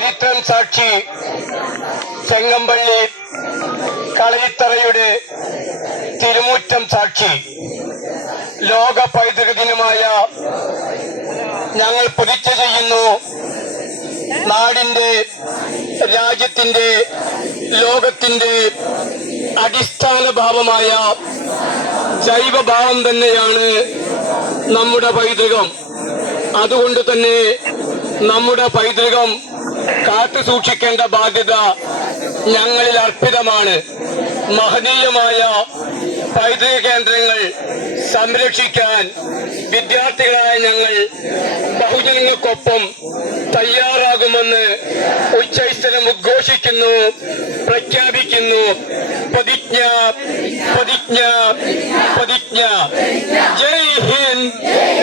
ചരിത്രം സാക്ഷി ചെങ്ങമ്പള്ളി കളരിത്തറയുടെ തിരുമുറ്റം സാക്ഷി. ലോക പൈതൃക ദിനമായ ഞങ്ങൾ പ്രതിജ്ഞ ചെയ്യുന്നു. നാടിന്റെ രാജ്യത്തിന്റെ ലോകത്തിന്റെ അടിസ്ഥാന ഭാവമായ ജൈവഭാവം തന്നെയാണ് നമ്മുടെ പൈതൃകം. അതുകൊണ്ട് തന്നെ നമ്മുടെ പൈതൃകം കാത്തു സൂക്ഷിക്കേണ്ട ബാധ്യത ഞങ്ങളിൽ അർപ്പിതമാണ്. മഹനീയമായ പൈതൃക കേന്ദ്രങ്ങൾ സംരക്ഷിക്കാൻ വിദ്യാർത്ഥികളായ ഞങ്ങൾ ബഹുജനങ്ങൾക്കൊപ്പം തയ്യാറാകുമെന്ന് ഉച്ചൈസ്ഥലം ഉദ്ഘോഷിക്കുന്നു പ്രഖ്യാപിക്കുന്നു. പ്രതിജ്ഞ പ്രതിജ്ഞ പ്രതിജ്ഞ. ജയ് ഹിന്ദ്.